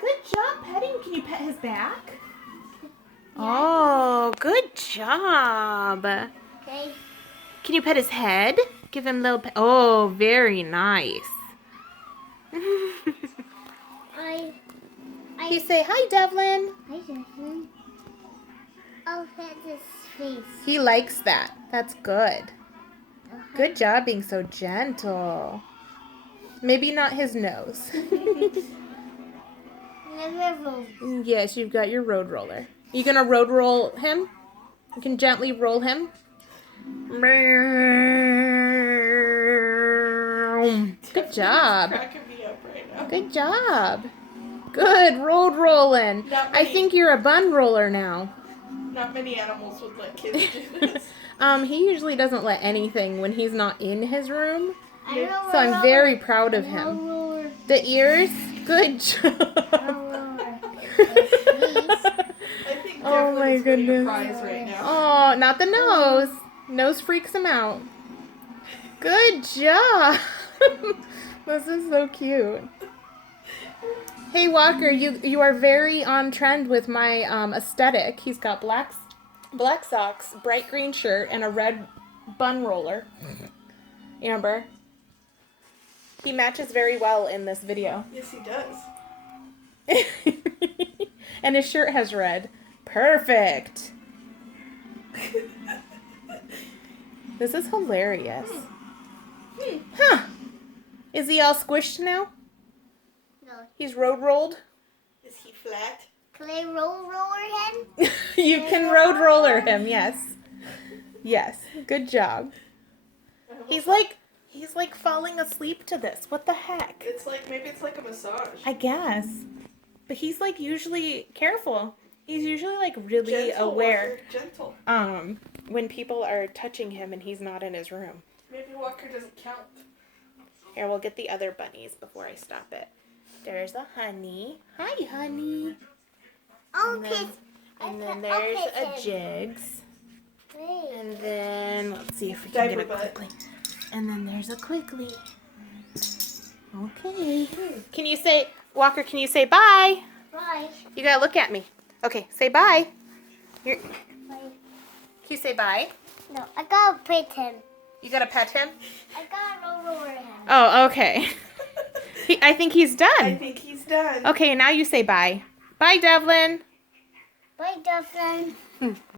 Good job petting. Can you pet his back? Oh, good job. Okay. Can you pet his head? Give him a little pet. Oh, very nice. You say, hi, Devlin. Hi, Justin. I'll pet his face. He likes that. That's good. Good job being so gentle. Maybe not his nose. Never roll. Yes, you've got your road roller. You gonna road roll him? You can gently roll him. Good job. Cracking me up right now. Good job. Good road rolling. I think you're a bun roller now. Not many animals would let kids do this. He usually doesn't let anything when he's not in his room. I So I'm very proud of him. roll. The ears, good job. I think Oh my Devlin's winning goodness. a prize right now. Oh, not the nose. Nose freaks him out. Good job. This is so cute. Hey Walker, you are very on trend with my aesthetic. He's got black socks, bright green shirt, and a red bun roller. Amber. He matches very well in this video. Yes, he does. And his shirt has red. Perfect. This is hilarious. Huh. Is he all squished now? No. He's road rolled? Is he flat? Can I roller him? You can road roller him, yes. Yes. Good job. He's like falling asleep to this. What the heck? It's like, maybe it's like a massage. I guess. But he's like usually careful. He's usually like really Gentle, aware. Walker, gentle. When people are touching him and he's not in his room. Maybe Walker doesn't count. Here, we'll get the other bunnies before I stop it. There's a honey. Hi, honey. I'll And then there's a Jigs. And then, let's see if we can get Diaper it butt. quickly. And then there's a Quickly. Okay. Can you say, Walker, can you say bye? Bye. You gotta look at me. Okay, say bye. Can Bye. you say bye? No, I gotta pet him. You gotta pet him? I gotta roll him. Oh, okay. I think he's I done. think he's done. Okay, now you say bye. Bye, Devlin. Bye, Duffin.